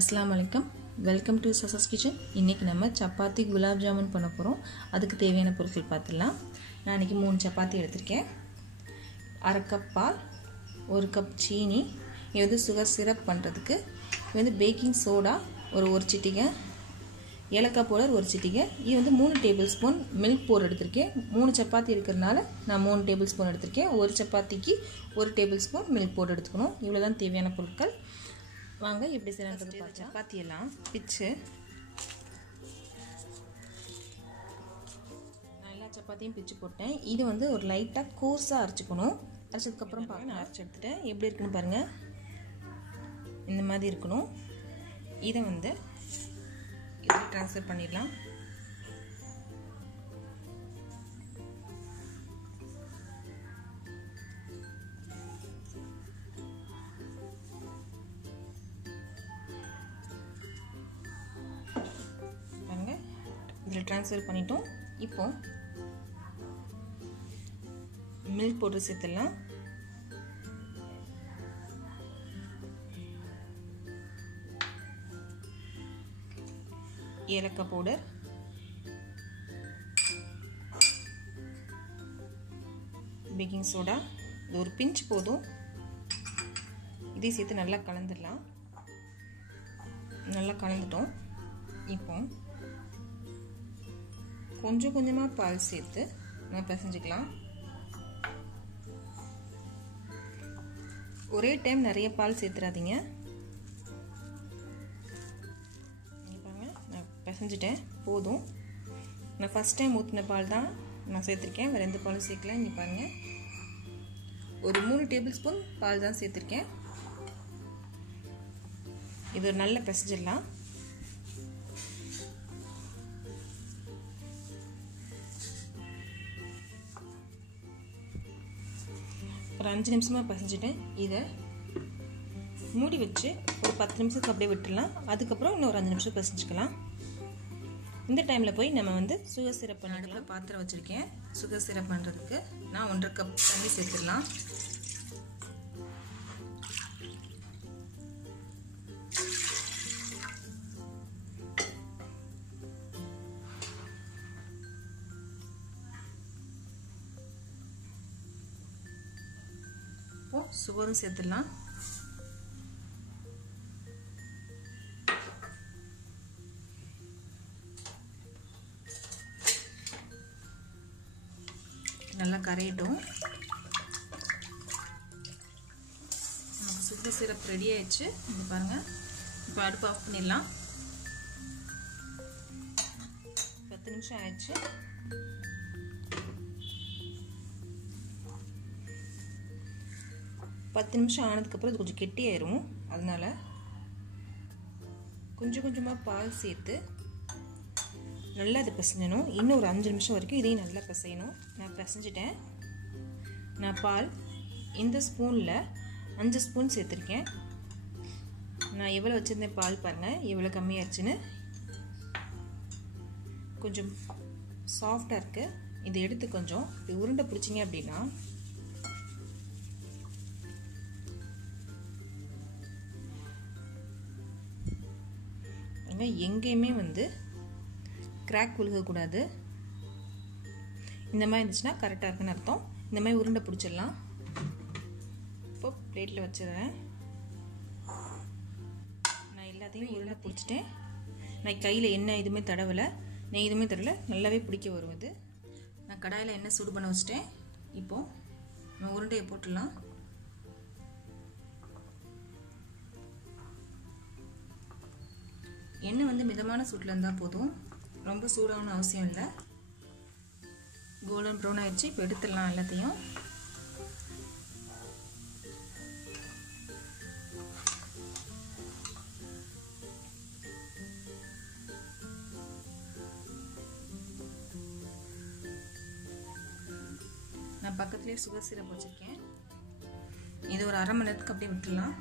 Assalamualaikum. Welcome to Shasha's kitchen. இன்னைக்கு நம்ம chapati gulab jamun பண்ண போறோம். அதுக்கு தேவையான பொருட்கள் பார்த்துடலாம். நான் இன்னைக்கு 3 சப்பாத்தி எடுத்துர்க்கேன். 1/2 கப் பால், 1 கப் சீனி, இது சுகர் சிரப் பண்றதுக்கு, இது பேக்கிங் சோடா ஒரு சிட்டிகை, ஏலக்காய் பவுடர் ஒரு சிட்டிகை, இது 3 டேபிள்ஸ்பூன் மில்க் பவுடர் எடுத்துர்க்கேன். 3 சப்பாத்தி இருக்குறனால நான் 3 டேபிள்ஸ்பூன் எடுத்துர்க்கேன். ஒரு சப்பாத்திக்கு 1 டேபிள்ஸ்பூன் மில்க் பவுடர் எடுத்துக்கணும். இவ்வளவுதான் தேவையான பொருட்கள். வாங்க எப்படி செய்யறது பார்க்கலாம். சப்பாத்தி எல்லாம் பிச்சு நல்லா சப்பாத்தியும் பிச்சு போட்டேன். இது ஒரு லைட்டா கோர்ஸா அரைச்சுக்கணும். அரைச்சதுக்கு அப்புறம் பாருங்க நான் அரைச்சு எடுத்துட்டேன். எப்படி இருக்குன்னு பாருங்க. இந்த மாதிரி இருக்கணும். இதை இதுல ட்ரான்ஸ்ஃபர் பண்ணிடலாம். இதில் ட்ரான்ஸ்ஃபர் பண்ணிட்டோம். இப்போ மில்க் பவுடர் சேர்த்துடலாம். ஏலக்காய் பவுடர், பேக்கிங் சோடா, இது ஒரு பிஞ்ச் போதும். இதை சேர்த்து நல்லா கலந்துடலாம். நல்லா கலந்துட்டோம். இப்போ கொஞ்சம் கொஞ்சமா பால் சேர்த்து நம்ம பிசைஞ்சுக்கலாம். ஒரே டைம் நிறைய பால் சேர்த்துறாதீங்க. பாருங்க நான் பிசைஞ்சிட்டேன், போதும். நான் ஃபர்ஸ்ட் டைம் ஊற்றின பால் தான் நான் சேர்த்துருக்கேன், வேறு எந்த பாலும் சேர்க்கல. இங்கே பாருங்க, ஒரு 3 டேபிள் ஸ்பூன் பால் தான் சேர்த்துருக்கேன். இது ஒரு நல்ல பிசைஞ்சிடலாம். ஒரு 5 நிமிஷமா பிசைஞ்சிட்டேன். இதை மூடி வச்சு ஒரு 10 நிமிஷத்துக்கு அப்படியே விட்டுடலாம். அதுக்கப்புறம் இன்னும் ஒரு 5 நிமிஷம் பிசைஞ்சுக்கலாம். இந்த டைமில் போய் நம்ம சுகர் சிரப் பண்ணிக்கலாம். பாத்திரம் வச்சுருக்கேன். சுகர் சிரப் பண்ணுறதுக்கு நான் 1/2 கப் தண்ணி சேர்த்துடலாம். சுகரும் சேர்த்துடலாம். நல்லா கரையட்டும். நமக்கு சுகர் சிரப் ரெடி ஆயிடுச்சு. இங்க பாருங்க. இப்போ அடுப்பு ஆஃப் பண்ணிடலாம். 10 நிமிஷம் ஆயிடுச்சு. பத்து நிமிஷம் ஆனதுக்கப்புறம் இது கொஞ்சம் கெட்டியாயிரும். அதனால கொஞ்சம் கொஞ்சமாக பால் சேர்த்து நல்லா இதை பிசைஞ்சணும். இன்னும் ஒரு 5 நிமிஷம் வரைக்கும் இதையும் நல்லா பிசையணும். நான் பிசைஞ்சிட்டேன். நான் பால் இந்த ஸ்பூனில் 5 ஸ்பூன் சேர்த்துருக்கேன். நான் எவ்வளோ வச்சுருந்தேன் பால் பாருங்கள், எவ்வளோ கம்மியாச்சுன்னு. கொஞ்சம் சாஃப்டாக இருக்குது. இதை எடுத்து கொஞ்சம் இப்படி உருண்டை பிடிச்சிங்க அப்படின்னா எங்கேயுமே கிராக் விழுகக்கூடாது. இந்த மாதிரி இருந்துச்சுன்னா கரெக்டாக இருக்குன்னு அர்த்தம். இந்த மாதிரி உருண்டை பிடிச்சிடலாம். இப்போ பிளேட்டில் வச்சிடுறேன். நான் எல்லாத்தையும் உருண்டை பிடிச்சிட்டேன். நான் கையில் எண்ணெய் எதுவுமே தடவலை, நெய் எதுவுமே தடவலை. நல்லாவே பிடிக்க வருவது. நான் கடாயில் எண்ணெய் சூடு பண்ண வச்சுட்டேன். இப்போது நம்ம உருண்டையை போட்டுடலாம். எண்ணெய் மிதமான சூட்டில் இருந்தால் போதும், ரொம்ப சூடான அவசியம் இல்லை. கோல்டன் ப்ரௌன் ஆயிடுச்சு. இப்போ எடுத்துடலாம் எல்லாத்தையும். நான் பக்கத்துலேயே சுகர் சிரப் வச்சுருக்கேன். இது ஒரு 1/2 மணி நேரத்துக்கு அப்படியே விட்டுடலாம்.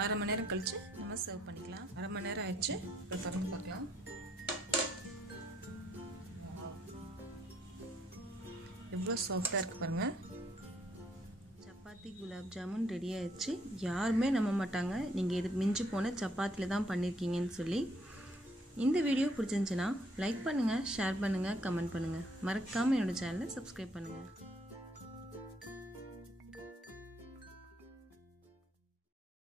1/2 மணி நேரம் கழிச்சு நம்ம சர்வ் பண்ணிக்கலாம். 1/2 மணி நேரம் ஆயிடுச்சு. இப்போ திறந்து பார்க்கலாம். எவ்வளோ சாஃப்டாக இருக்குது பாருங்கள். சப்பாத்தி குலாப் ஜாமுன் ரெடி ஆயிடுச்சு. யாருமே நம்ப மாட்டாங்க நீங்கள் இது மிஞ்சி போன சப்பாத்தியில் தான் பண்ணியிருக்கீங்கன்னு சொல்லி. இந்த வீடியோ பிடிச்சிருந்துச்சுன்னா லைக் பண்ணுங்கள், ஷேர் பண்ணுங்கள், கமெண்ட் பண்ணுங்கள். மறக்காமல் என்னோடய சேனலை சப்ஸ்கிரைப் பண்ணுங்கள்.